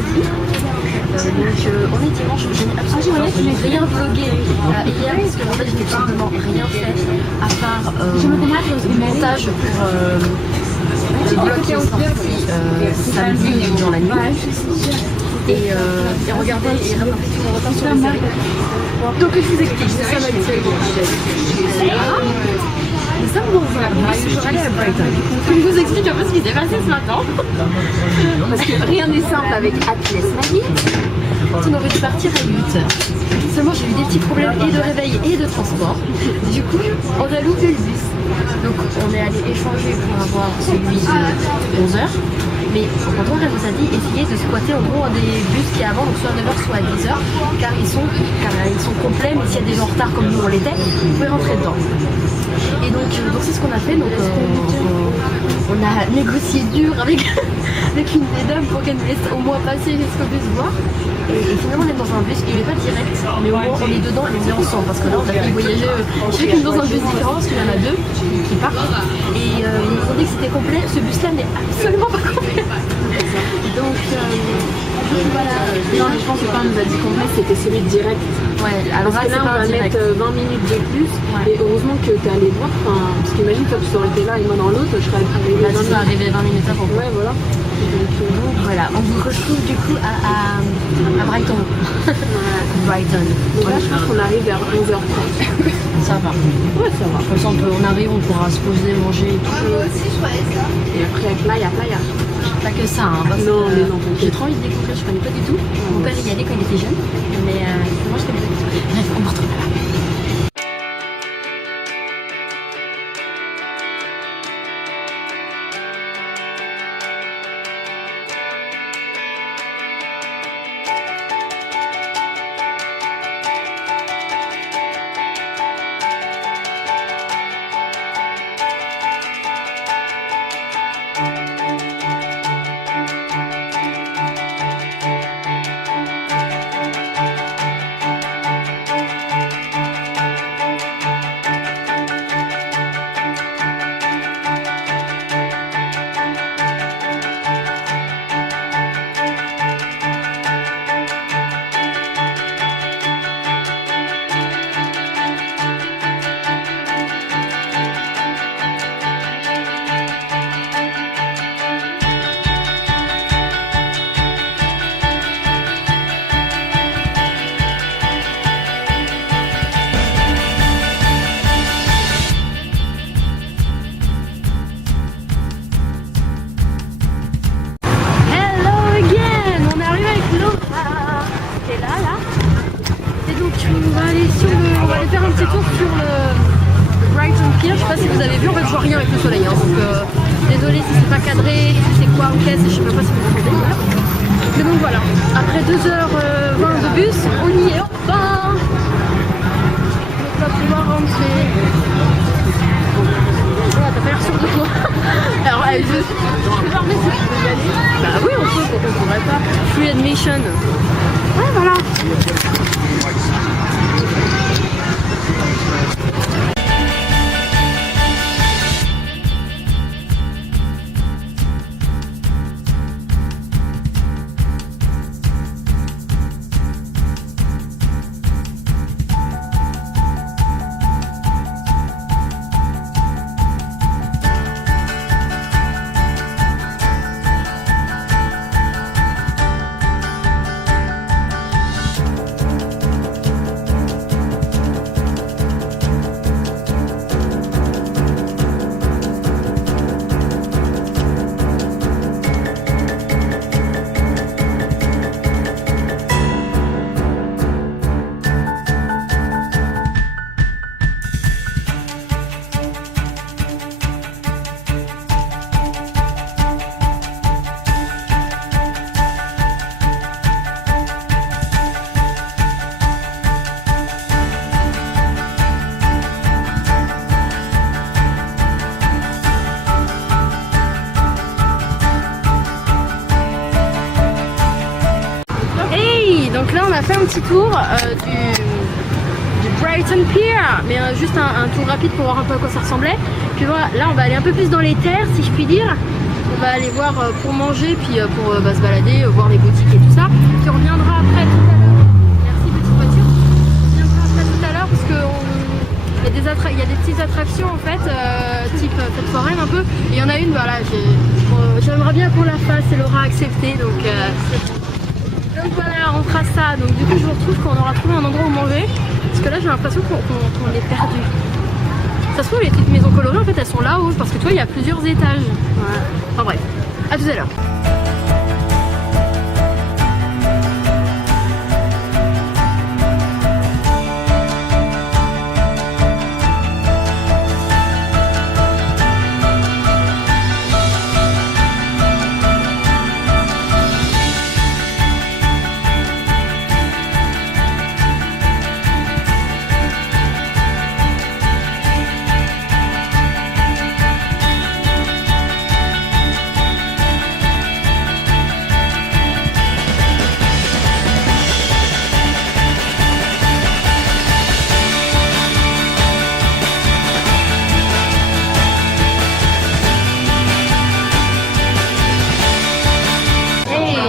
dit. Donc on est dimanche, je n'ai absolument rien vlogué hier parce que en fait je n'ai simplement rien fait à part le montage pour le vlog qui est sorti samedi dans la nuit. Et regardez et rattraper tout mon retard sur les séries. Donc je vous explique, c'est ça ma vie. Nous sommes dans un bus pour aller à Brighton. Je vous explique un peu ce qui s'est passé ce matin. Parce que rien n'est simple avec Atlas Magic. On aurait dû partir à 8. Seulement j'ai eu des petits problèmes et de réveil et de transport. Du coup, on a loupé le bus. Donc on est allé échanger pour avoir celui de 11h. Mais au contraire, elle nous a dit essayez de squatter en gros des bus qui avant, donc soit à 9h soit à 10h, car ils sont complets, mais s'il y a des gens en retard comme nous on l'était, vous pouvez rentrer dedans. Et donc c'est ce qu'on a fait, donc on a négocié dur avec une des dames pour qu'elle nous laisse au moins passer jusqu'au bus voir. Et finalement on est dans un bus qui n'est pas direct, mais au moins on est dedans et on est ensemble, parce que là on a pu voyager chacune dans un bus différent, parce qu'il y en a deux qui partent. Et ils nous ont dit que c'était complet, ce bus là n'est absolument pas complet. Donc voilà. Non, je pense que quand on nous a dit complet, c'était celui direct. Ouais, alors parce que là, on va mettre 20 minutes de plus. Ouais. Et heureusement que tu es allé voir. Parce qu'imagine, toi, tu aurais été là et moi dans l'autre, je serais arrivé 20 minutes avant. Ouais, voilà. Donc voilà, on vous retrouve du coup à Brighton. Brighton. Donc là, je pense qu'on arrive vers 11h30. Ça va. Ouais, ça va. Comme ça, on arrive, on pourra se poser, manger et tout. Et après, playa. Pas que ça, hein. Non, mais non. J'ai trop envie de découvrir, je connais pas du tout. Mon père y allait quand il était jeune, mais moi je connais pas du tout. Bref, on me retrouve là-bas. On va aller faire un petit tour sur le Brighton Pier. Je sais pas si vous avez vu, en fait je vois rien avec le soleil, hein, donc désolé si c'est pas cadré, si c'est quoi ou qu'est-ce, je sais même pas si vous entendez. Voilà. Mais donc voilà, après 2h20 de bus, on y est enfin. Donc on va pouvoir rentrer. Voilà, t'as pas l'air sûr de toi. Alors allez, je peux pas remettre si tu veux y aller. Bah oui on peut, pourquoi on pourrait pas. Free admission. Ouais voilà. Donc là on a fait un petit tour du Brighton Pier, mais juste un tour rapide pour voir un peu à quoi ça ressemblait. Puis voilà, là on va aller un peu plus dans les terres si je puis dire. va aller voir pour manger, puis pour se balader, voir les boutiques et tout ça. Puis on reviendra après tout à l'heure. Merci petite voiture. On reviendra après tout à l'heure parce que il y a des petites attractions en fait, type fête foraine un peu. Et il y en a une, voilà, j'aimerais bien qu'on la fasse et Laura a accepté. Donc voilà, on fera ça. Donc du coup je vous retrouve quand on aura trouvé un endroit où manger. Parce que là j'ai l'impression qu'on est perdu. Ça se trouve les petites maisons colorées en fait elles sont là-haut parce que tu vois il y a plusieurs étages. Ouais. Enfin bref, à tout à l'heure.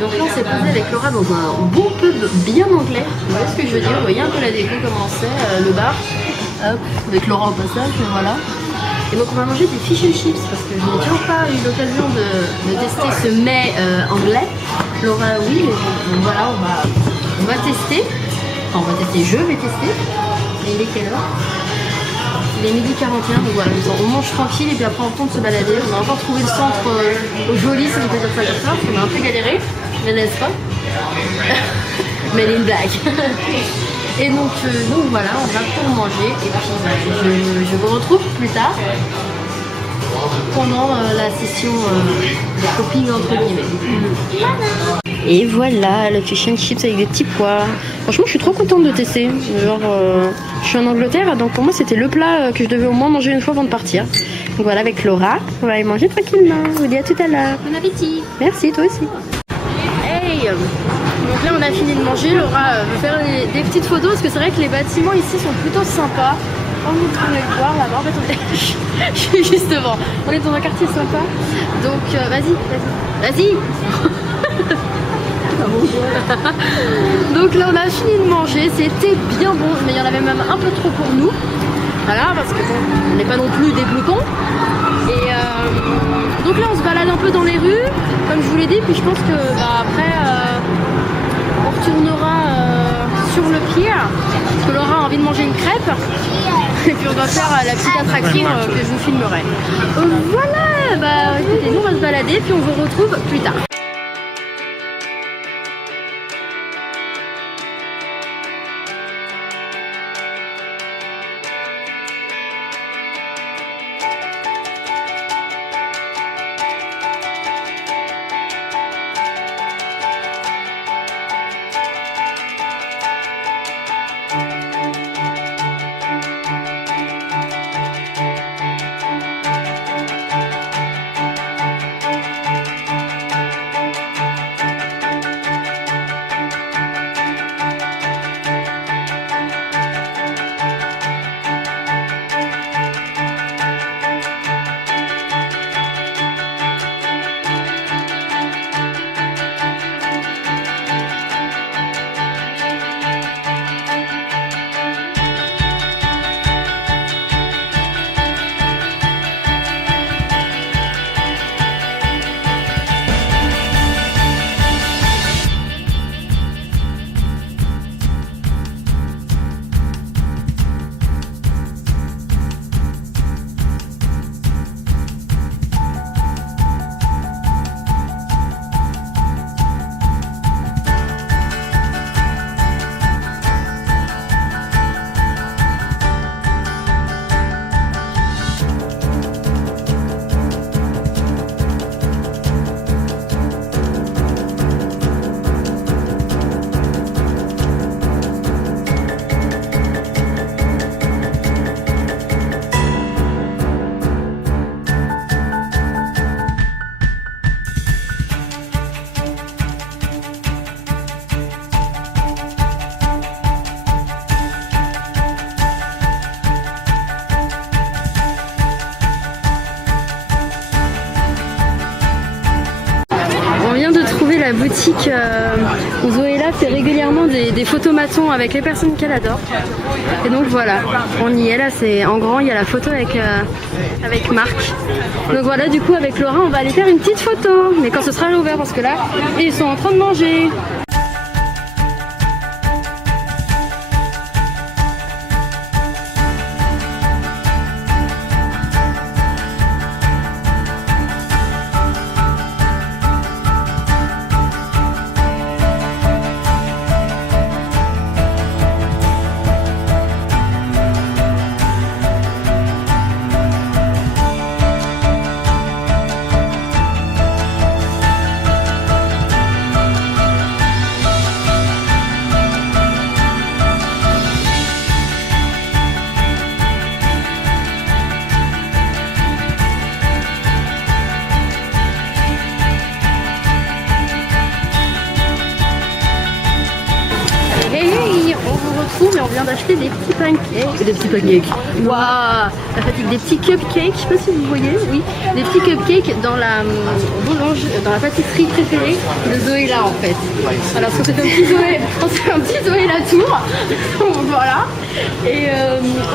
Donc là on s'est posé avec Laura dans un bon pub bien anglais. Vous voyez ce que je veux dire? Vous voyez un peu la déco comment c'est, le bar. Hop, avec Laura au passage, voilà. Et donc on va manger des fish and chips parce que je n'ai toujours pas eu l'occasion de tester ce mets anglais. Laura oui, mais bon, voilà, on va tester. Enfin on va tester, je vais tester. Et il est quelle heure? Il est midi 41, donc voilà, on mange tranquille et puis après on compte se balader. On a encore trouvé le centre joli, si on peut dire ça comme ça, parce qu'on a un peu galéré, mais n'est-ce pas? Mais elle est une blague. Et donc voilà, on va pour manger et puis je vous retrouve plus tard pendant la session de coping entre guillemets. Et voilà, le fish and chips avec des petits pois. Franchement, je suis trop contente de tester. Genre, je suis en Angleterre, donc pour moi, c'était le plat que je devais au moins manger une fois avant de partir. Donc voilà, avec Laura, on va aller manger tranquillement. Je vous dis à tout à l'heure. Bon appétit. Merci, toi aussi. Hey, donc là, on a fini de manger. Laura veut faire des petites photos parce que c'est vrai que les bâtiments ici sont plutôt sympas. On est en train de le voir là-bas. En fait, je suis juste devant. On est dans un quartier sympa. Donc, vas-y. Donc là on a fini de manger, c'était bien bon, mais il y en avait même un peu trop pour nous. Voilà, parce que bon, on n'est pas non plus des gloutons. Et donc là on se balade un peu dans les rues, comme je vous l'ai dit, puis je pense que après on retournera sur le pied, parce que Laura a envie de manger une crêpe. Et puis on doit faire la petite attraction que je vous filmerai. Voilà, écoutez, nous on va se balader, puis on vous retrouve plus tard. la boutique où Zoéla fait régulièrement des photomatons avec les personnes qu'elle adore. Et donc voilà, on y est là, c'est en grand, il y a la photo avec Marc. Donc voilà, du coup avec Laura, on va aller faire une petite photo. Mais quand ce sera ouvert, parce que là, ils sont en train de manger. Et on vient d'acheter des petits pancakes. Des petits pancakes. Waouh, la fatigue. Des petits cupcakes. Je sais pas si vous voyez. Oui. Des petits cupcakes dans la dans la pâtisserie préférée de Zoéla en fait. Alors parce que c'est un petit Zoé. C'est un petit Zoé Latour. Voilà. Et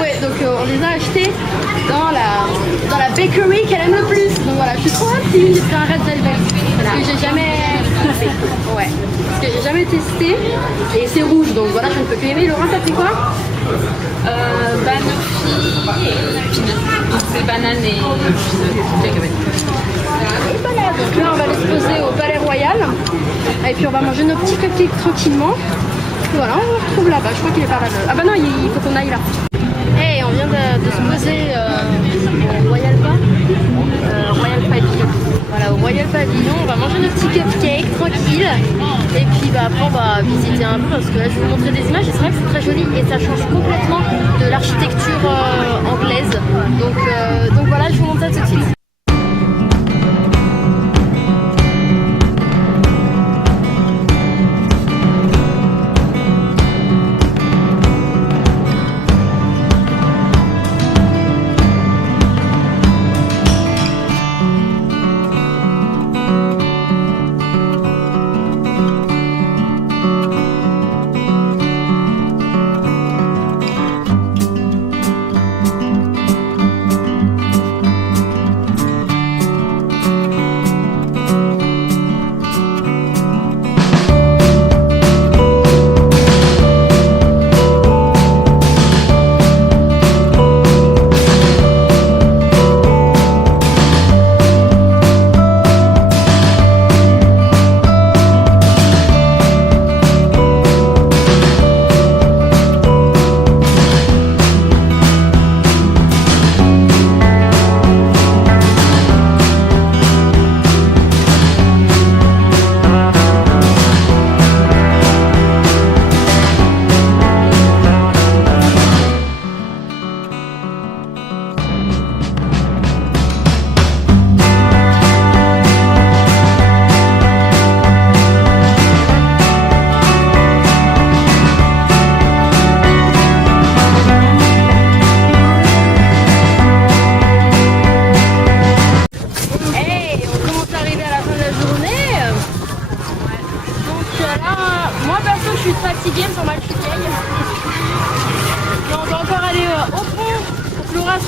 ouais, donc on les a achetés dans la bakery qu'elle aime le plus. Donc voilà, je suis trop hâtive. C'est un red velvet. Parce que j'ai jamais. Ouais. Parce que j'ai jamais testé. Et c'est rouge, donc voilà, je ne peux plus aimer. Laura, ça fait quoi? Banoffee et donc c'est banane et cacahuètes. Et voilà, donc là on va les poser au Palais Royal. Et puis on va manger nos petits cupcakes tranquillement. Et voilà, on le retrouve là-bas. Je crois qu'il est par là. Ah bah non, il faut qu'on aille là. Hey, on vient de se poser au Royal Bar. Royal Pavilion. Voilà, au Royal Pavilion, on va manger nos petits cupcakes tranquille. Et puis bah, après on va visiter un peu parce que là je vais vous montrer des images et c'est vrai que c'est très joli et ça change complètement de l'architecture anglaise. Donc voilà, je vous montre ça tout de suite.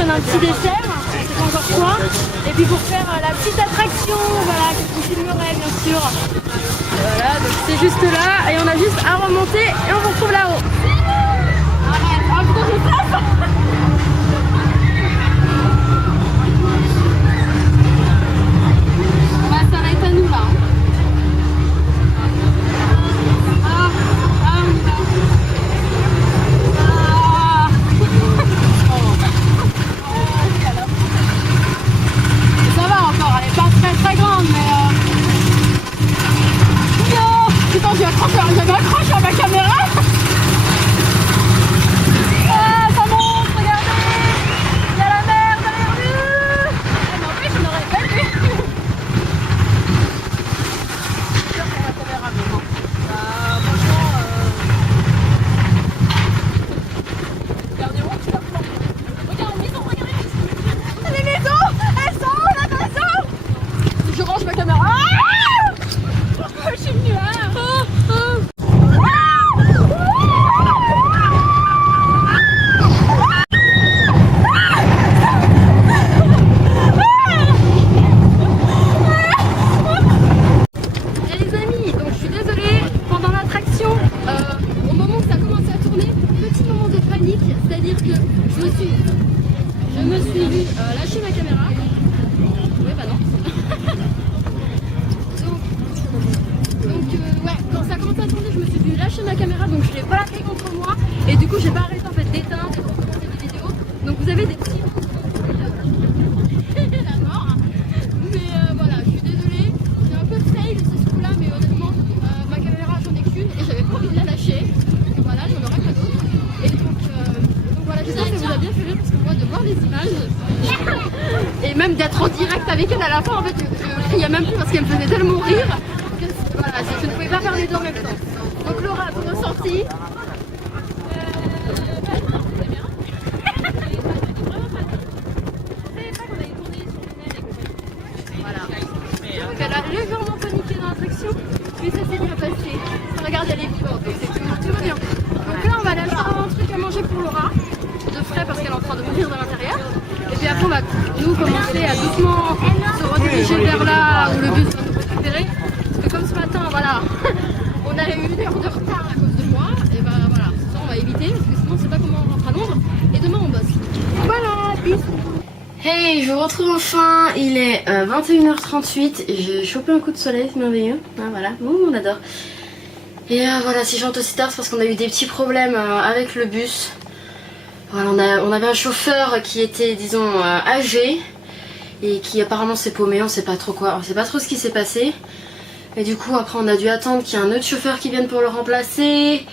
Un petit dessert, c'est pas encore quoi, et puis pour faire la petite attraction, voilà, que vous filmerez bien sûr. Voilà, donc c'est juste là, et on a juste à remonter, et on vous retrouve là-haut. Arrête, ah putain je tape. Bah ça va être à nous là. Très grande, mais non, putain, je m'accroche à ma caméra. Ah, ça monte, regardez, il y a la mer derrière nous. Mais en fait, je n'aurais pas vu. C'est sûr qu'on a la caméra maintenant. Franchement, regardez où tu vas prendre. Regarde les maisons, regardez. Les maisons, elles sont où la maison? Je range ma caméra. Ah, je suis lâché ma caméra. Ouais, bah non. donc ouais, quand ça a commencé à tourner, je me suis dit lâcher ma caméra, donc je l'ai plaqué contre moi. Et du coup, j'ai pas arrêté en fait d'éteindre et de recommencer des vidéos. Donc vous avez des petits. La mort. Mais voilà, je suis désolée. J'ai un peu fail ce coup-là, mais honnêtement, ma caméra j'en ai qu'une et j'avais pas envie de la lâcher. Donc voilà, j'en aurais pas d'autres. Et donc voilà, j'espère que ça vous a bien fait rire parce que moi de voir les images et même d'être en direct avec elle à la fin, en fait, je criais même plus parce qu'elle me faisait tellement rire que voilà, je ne pouvais pas faire les deux en même temps. Donc Laura, ton ressenti? Elle a légèrement paniqué dans l'attraction, mais ça s'est bien passé. Regarde, elle est vivante, donc c'est tout va bien. Donc là, on va aller acheter un truc à manger pour Laura, de frais parce qu'elle est en train de mourir de l'intérieur. Et puis après, on va nous commencer à doucement se rediriger vers là où le bus va nous récupérer. Parce que comme ce matin, voilà, on a eu 1 heure de retard à cause de moi, et ben voilà, ça on va éviter parce que sinon on ne sait pas comment on rentre à Londres. Et demain, on bosse. Voilà, bisous. Hey, je vous retrouve enfin, il est 21h38 et j'ai chopé un coup de soleil, c'est merveilleux, ah, voilà, on adore. Et voilà, si je rentre aussi tard c'est parce qu'on a eu des petits problèmes avec le bus. Voilà, on avait un chauffeur qui était, disons, âgé et qui apparemment s'est paumé, on sait pas trop quoi, on sait pas trop ce qui s'est passé. Et du coup après on a dû attendre qu'il y ait un autre chauffeur qui vienne pour le remplacer.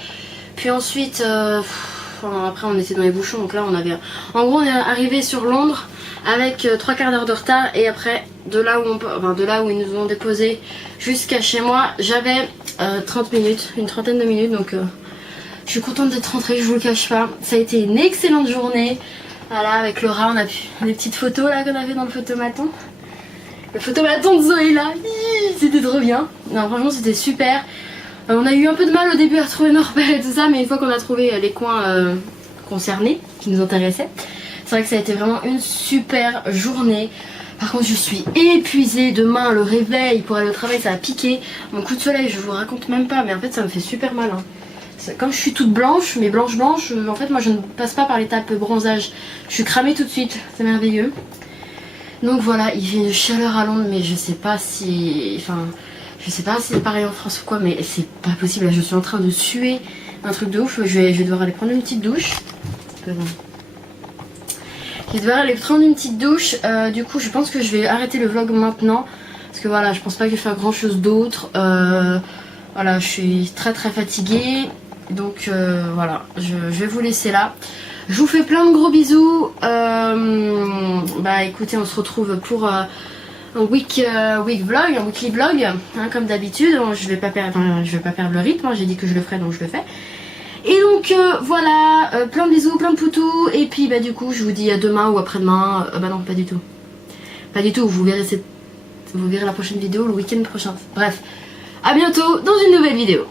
Puis ensuite, après on était dans les bouchons, donc là on avait... En gros on est arrivé sur Londres avec 3 quarts d'heure de retard et après de là où ils nous ont déposé jusqu'à chez moi j'avais 30 minutes, une trentaine de minutes, donc je suis contente d'être rentrée, je vous le cache pas. Ça a été une excellente journée. Voilà, avec Laura on a pu les petites photos là qu'on avait dans le photomaton. Le photomaton de Zoé là, c'était trop bien. Non franchement c'était super. On a eu un peu de mal au début à trouver nos repères et tout ça, mais une fois qu'on a trouvé les coins concernés qui nous intéressaient, c'est vrai que ça a été vraiment une super journée. Par contre je suis épuisée, demain le réveil pour aller au travail ça a piqué. Mon coup de soleil je vous raconte même pas, mais en fait ça me fait super mal hein. Comme je suis toute blanche, mais blanche en fait moi je ne passe pas par l'étape bronzage. Je suis cramée tout de suite, c'est merveilleux. Donc voilà, il fait une chaleur à Londres mais je sais pas si... Enfin, je sais pas si c'est pareil en France ou quoi, mais c'est pas possible, là je suis en train de suer un truc de ouf. Je vais devoir aller prendre une petite douche. Je vais devoir aller prendre une petite douche. Du coup je pense que je vais arrêter le vlog maintenant. Parce que voilà, je pense pas que je vais faire grand chose d'autre. Voilà, je suis très fatiguée. Donc voilà, je vais vous laisser là. Je vous fais plein de gros bisous. Bah écoutez, on se retrouve pour un weekly vlog, hein, comme d'habitude. Je vais pas perdre le rythme, hein, j'ai dit que je le ferais donc je le fais. Et donc voilà, plein de bisous, plein de poutous. Et puis bah du coup je vous dis à demain ou après-demain. Bah non, pas du tout. Pas du tout, vous verrez la prochaine vidéo le week-end prochain. Bref, à bientôt dans une nouvelle vidéo.